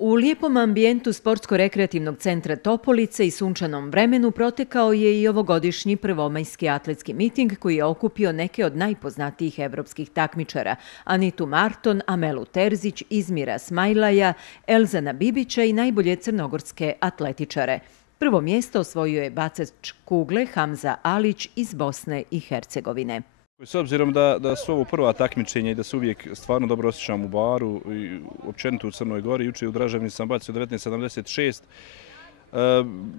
U lijepom ambijentu Sportsko-rekreativnog centra Topolice i sunčanom vremenu protekao je i ovogodišnji prvomajski atletski miting koji je okupio neke od najpoznatijih evropskih takmičara: Anitu Marton, Amelu Terzić, Izmira Smajlaja, Elzana Bibića i najbolje crnogorske atletičare. Prvo mjesto osvojio je bacač kugle Hamza Alić iz Bosne i Hercegovine. S obzirom da su ovo prva takmičenja i da se uvijek stvarno dobro osjećam u Baru i općenito u Crnoj Gori, jučer u Draževni sam bacio 19,76.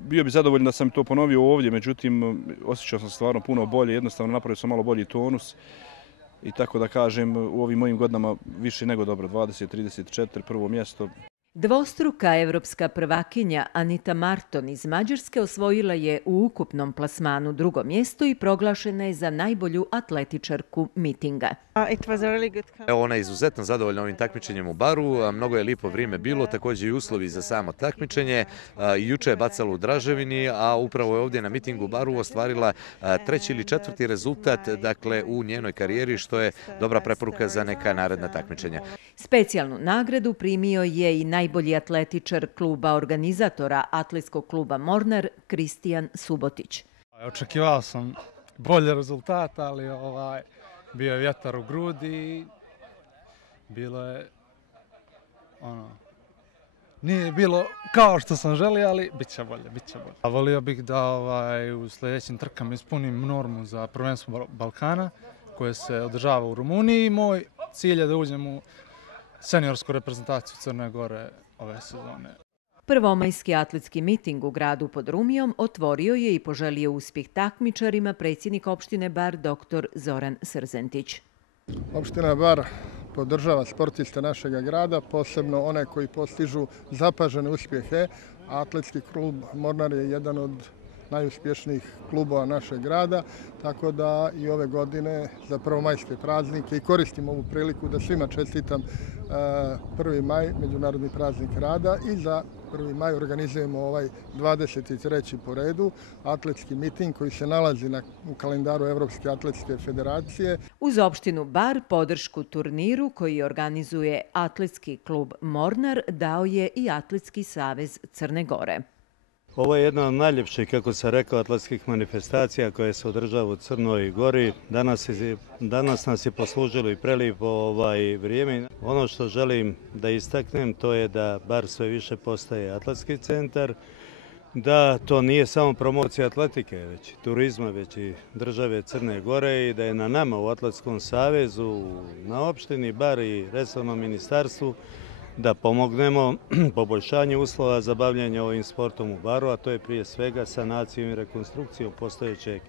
Bio bi zadovoljan da sam to ponovio ovdje, međutim osjećao sam stvarno puno bolje, jednostavno napravio sam malo bolji tonus i tako da kažem u ovim mojim godinama više nego dobro, 20-34, prvo mjesto. Dvostruka evropska prvakinja Anita Marton iz Mađarske osvojila je u ukupnom plasmanu drugo mjesto i proglašena je za najbolju atletičarku mitinga. Ona je izuzetno zadovoljna ovim takmičenjem u Baru, mnogo je lijepo vrijeme bilo, također i uslovi za samo takmičenje. Juče je bacala u Draževini, a upravo je ovdje na mitingu u Baru ostvarila treći ili četvrti rezultat, dakle, u njenoj karijeri, što je dobra preporuka za neka naredna takmičenja. Specijalnu nagradu primio je i najbolji atletičar kluba organizatora atletskog kluba Mornar, Kristijan Subotić. Očekivao sam bolje rezultat, ali bio je vjetar u grudi, bilo je nije bilo kao što sam želio, ali bit će bolje. A volio bih da u sljedećim trkama ispunim normu za prvenstvo Balkana koje se održava u Rumuniji. Moj cilj je da uđem u seniorsku reprezentaciju Crne Gore ove sezone. Prvomajski atletski miting u gradu pod Rumijom otvorio je i poželio uspjeh takmičarima predsjednik opštine Bar dr. Zoran Srzentić. Opština Bar podržava sportiste našeg grada, posebno one koji postižu zapažene uspjehe. Atletski klub Mornar je jedan od najuspješnijih klubova našeg grada, tako da i ove godine za prvomajske praznike i koristim ovu priliku da svima čestitam 1. maj, Međunarodni praznik rada, i za 1. maj organizujemo ovaj 23. po redu atletski miting koji se nalazi u kalendaru Evropske atletske federacije. Uz opštinu Bar podršku turniru koji organizuje atletski klub Mornar dao je i Atletski savez Crne Gore. Ovo je jedna od najljepših, kako sam rekao, atletskih manifestacija koje se održava u Crnoj Gori. Danas nas je poslužilo i prelijepo vrijeme. Ono što želim da istaknem to je da Bar sve više postaje atletski centar, da to nije samo promocija atletike, već i turizma, već i države Crne Gore, i da je na nama u Atletskom savezu, na opštini Bar i resornom ministarstvu da pomognemo poboljšanju uslova za bavljanje ovim sportom u Baru, a to je prije svega sanacijom i rekonstrukcijom postojećeg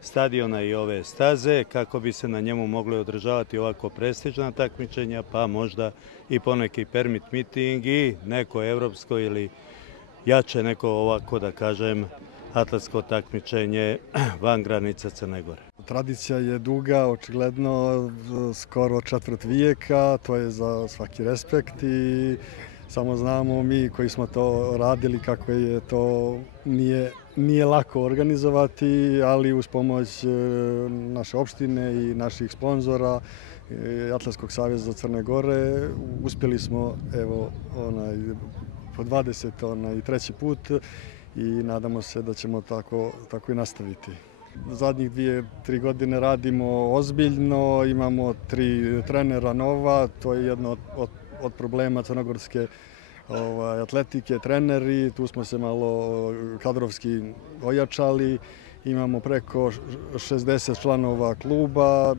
stadiona i ove staze, kako bi se na njemu mogli održavati ovako prestižna takmičenja, pa možda i poneki permit miting i neko evropsko ili jače neko ovako, da kažem, atletsko takmičenje van granica Crne Gore. Tradicija je duga, očigledno skoro četvrt vijeka, to je za svaki respekt i samo znamo mi koji smo to radili kako je to nije lako organizovati, ali uz pomoć naše opštine i naših sponzora Atletskog saveza Crne Gore uspjeli smo po 23. put i nadamo se da ćemo tako i nastaviti. Zadnjih 2-3 godine radimo ozbiljno, imamo 3 trenera nova, to je jedno od problema crnogorske atletike, treneri, tu smo se malo kadrovski ojačali, imamo preko 60 članova kluba,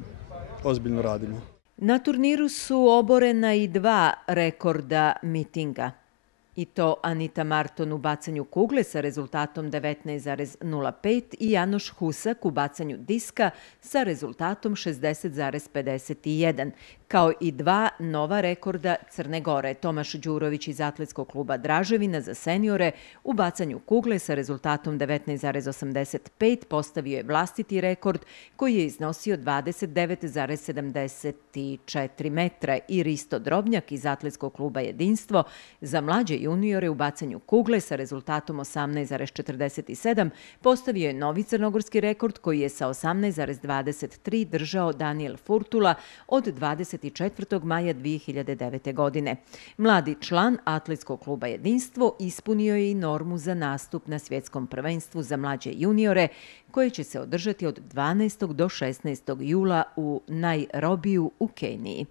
ozbiljno radimo. Na turniru su oborena i 2 rekorda mitinga. I to Anita Marton u bacanju kugle sa rezultatom 19,05 i Janoš Husak u bacanju diska sa rezultatom 60,51, kao i 2 nova rekorda Crne Gore. Tomaš Đurović iz Atletskog kluba Draževina za seniore u bacanju kugle sa rezultatom 19,85 postavio je vlastiti rekord koji je iznosio 29,74 metra i Risto Drobnjak iz Atletskog kluba Jedinstvo za mlađe juniore u bacanju kugle sa rezultatom 18,47 postavio je novi crnogorski rekord koji je sa 18,23 držao Daniel Furtula od 25 24. maja 2009. godine. Mladi član Atletskog kluba Jedinstvo ispunio je i normu za nastup na svjetskom prvenstvu za mlađe juniore, koje će se održati od 12. do 16. jula u Nairobiju u Keniji.